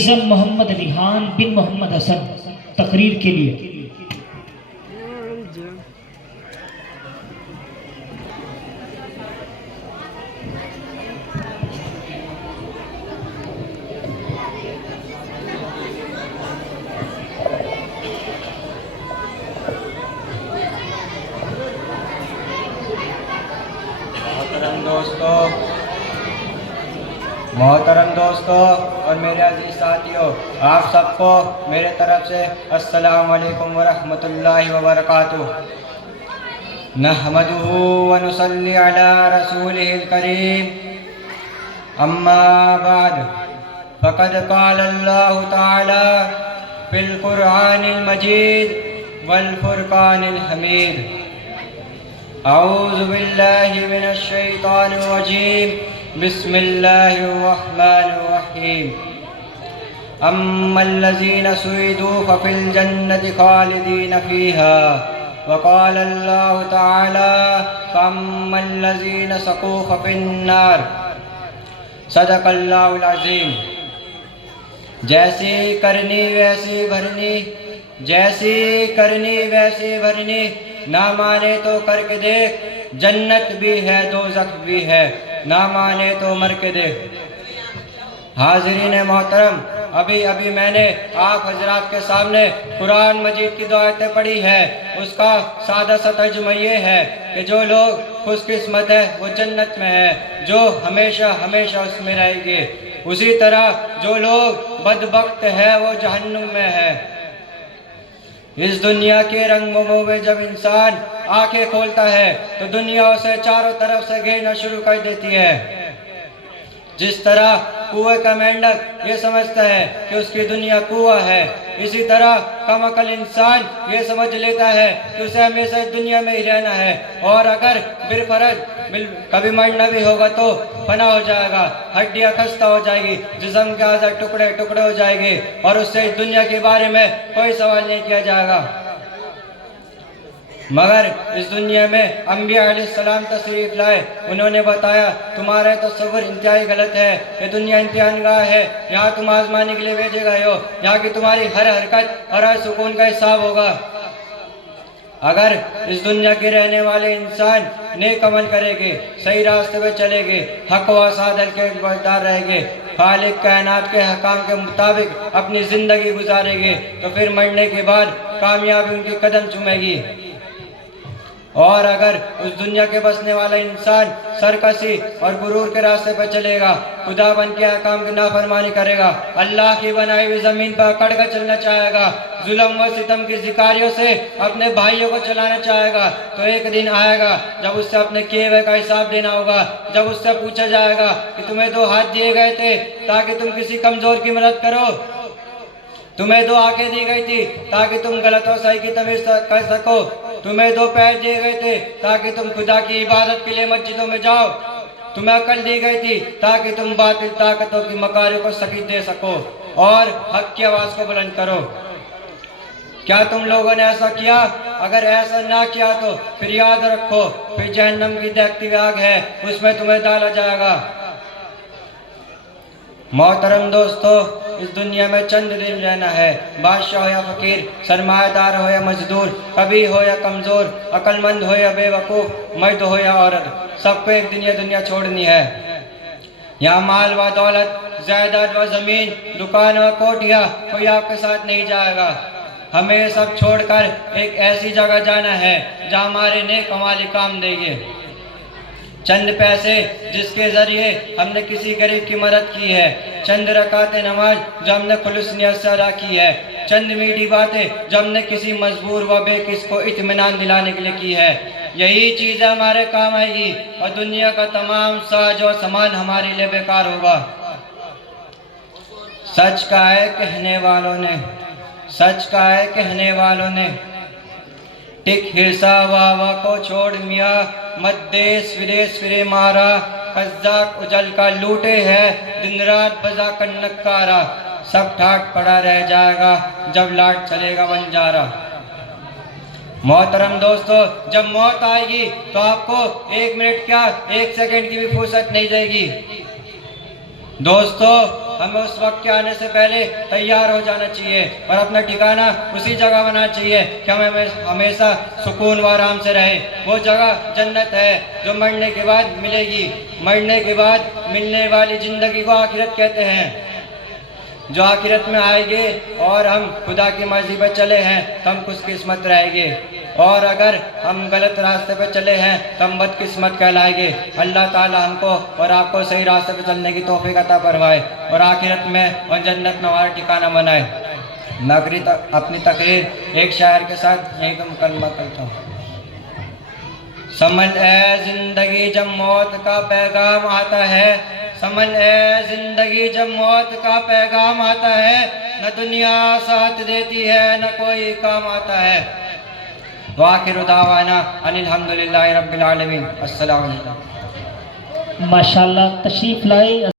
मोहम्मद रिहान बिन मोहम्मद हसन तकरीर के लिए। मोहतरम दोस्तों और मेरे अजीज साथियों, आप सबको मेरे तरफ से अस्सलाम वालेकुम व रहमतुल्लाहि व बरकातुहू। नहमदुहु व नुसल्ली अला रसूलिहिल करीम, अम्मा बाद, फ़क़द क़ाल अल्लाहु तआला फ़िल क़ुरआनिल मजीद वल फ़ुरक़ानिल हमीद। अऊज़ु बिल्लाहि मिनश शैतानिर रजीम, बिस्मिल्लाहिर्रहमानिर्रहीम। अम्मल्लज़ीना सुइदू फ़फ़िल जन्नति ख़ालिदीन फ़ीहा वक़ाल अल्लाहु तआला फ़अम्मल्लज़ीना सक़ू फ़फ़िन्नार। सदक़ल्लाहुल अज़ीम। जैसी करनी वैसी भरनी, जैसी करनी वैसी भरनी, ना माने तो करके देख, जन्नत भी है दोज़ख भी है, ना माने तो मर के देख। हाज़रीन मोहतरम, अभी अभी मैंने आप हजरात के सामने कुरान मजीद की दो आयतें पढ़ी है। उसका सादा सा तर्जुमा ये है कि जो लोग खुशकिस्मत है वो जन्नत में है, जो हमेशा हमेशा उसमें रहेंगे। उसी तरह जो लोग बदबख्त है वो जहन्नुम में है। इस दुनिया के रंगों में जब इंसान आंखें खोलता है तो दुनिया उसे चारों तरफ से घेरना शुरू कर देती है। जिस तरह कुएं का मेंढक ये समझता है कि उसकी दुनिया कुआं है, इसी तरह कमअक्ल इंसान ये समझ लेता है कि उसे हमेशा इस दुनिया में ही रहना है, और अगर बिलफरज कभी मरना भी होगा तो फना हो जाएगा, हड्डियां खस्ता हो जाएगी, जिस्म के आज़ा टुकड़े टुकड़े हो जाएंगे, और उससे इस दुनिया के बारे में कोई सवाल नहीं किया जाएगा। मगर इस दुनिया में अंबिया अलैहिस्सलाम तशरीफ लाए, उन्होंने बताया तुम्हारा तस्वुर इंतहाई गलत है, ये दुनिया इम्तिहान गाह है, यहाँ तुम आजमाने के लिए भेजे गए हो, यहाँ की तुम्हारी हर हरकत और हर सुकून का हिसाब होगा। अगर इस दुनिया के रहने वाले इंसान नेक अमल करेंगे, सही रास्ते पे चलेंगे, हक व सादल के वफादार रहेंगे, खालिक कायनात के हकाम के मुताबिक अपनी ज़िंदगी गुजारेंगे, तो फिर मरने के बाद कामयाबी उनकी कदम चूमेगी। और अगर उस दुनिया के बसने वाला इंसान सरकशी और गुरूर के रास्ते पर चलेगा, खुदा बन के अहकाम की नाफरमानी करेगा, अल्लाह की बनाई हुई ज़मीन पर अकड़ कर चलना चाहेगा, जुल्म व सितम की ज़िकारियों से अपने भाइयों को चलाना चाहेगा, तो एक दिन आएगा जब उससे अपने किए हुए का हिसाब देना होगा। जब उससे पूछा जाएगा कि तुम्हें दो हाथ दिए गए थे ताकि तुम किसी कमज़ोर की मदद करो, तुम्हें दो आंखें दी गई थी ताकि तुम गलत और सही की तमीज़ कर सको, तुम्हें दो पैर दिए गए थे ताकि तुम खुदा की इबादत के लिए मस्जिदों में जाओ, तुम्हें अकल दी गई थी ताकि तुम बातिल ताकतों की मकारों को सकीत दे सको और हक की आवाज़ को बुलंद करो। क्या तुम लोगों ने ऐसा किया? अगर ऐसा ना किया तो फिर याद रखो, फिर जहन्नम की दहकती हुई आग है, उसमें तुम्हें डाला जाएगा। मोहतरम दोस्तों, इस दुनिया में चंद दिन रहना है। बादशाह हो या फकीर, सरमायादार हो या मजदूर, कभी हो या कमज़ोर, अक्लमंद हो या बेवकूफ़, मर्द हो या औरत, सबको एक दिन ये दुनिया छोड़नी है। यहाँ माल व दौलत, जायदाद व ज़मीन, दुकान व कोठियाँ कोई आपके साथ नहीं जाएगा। हमें सब छोड़कर एक ऐसी जगह जाना है जहाँ हमारे नेक अमाल काम देंगे। चंद पैसे जिसके ज़रिए हमने किसी गरीब की मदद की है, चंद रकाते नमाज जो हमने खुलूस नियत से अदा की है, चंद मीठी बातें जो हमने किसी मजबूर व बेकिस को इत्मीनान दिलाने के लिए की है, यही चीज़ें हमारे काम आएगी और दुनिया का तमाम साज और सामान हमारे लिए बेकार होगा। सच का है कहने वालों ने, सच का है कहने वालों ने, टिक हिरसा वावा को छोड़ मिया, मत देश विदेश फिरे मारा, कज़्ज़ाक उजल का लूटे है, दिन रात बजा कर नक्कारा, सब ठाट पड़ा रह जाएगा जब लाट चलेगा बंजारा। मोहतरम दोस्तों, जब मौत आएगी तो आपको एक मिनट क्या, एक सेकंड की भी फुर्सत नहीं देगी। दोस्तों, हमें उस वक्त के आने से पहले तैयार हो जाना चाहिए और अपना ठिकाना उसी जगह बनाना चाहिए कि हमें हमेशा सुकून व आराम से रहे। वो जगह जन्नत है जो मरने के बाद मिलेगी। मरने के बाद मिलने वाली जिंदगी को आखिरत कहते हैं। जो आखिरत में आएंगे और हम खुदा की मर्जी पर चले हैं तो हम खुशकिस्मत रहेंगे, और अगर हम गलत रास्ते पर चले हैं तो हम बदकिस्मत कहलाएंगे। अल्लाह ताला हमको और आपको सही रास्ते पर चलने की तौफीक अता फरमाए और आखिरत में और जन्नत में हमारा ठिकाना बनाए। मैं अपनी तकरीर एक शायर के साथ यही तो मुकम्मल करता हूँ। समझ ए जिंदगी जब मौत का पैगाम आता है, समझ ए जिंदगी जब मौत का पैगाम आता है, न दुनिया साथ देती है न कोई काम आता है। वाखिर दावाना अनिल हम्दुलिल्लाहि रब्बिल आलमीन। अस्सलाम वालेकुम। माशाल्लाह, तशरीफ लाए।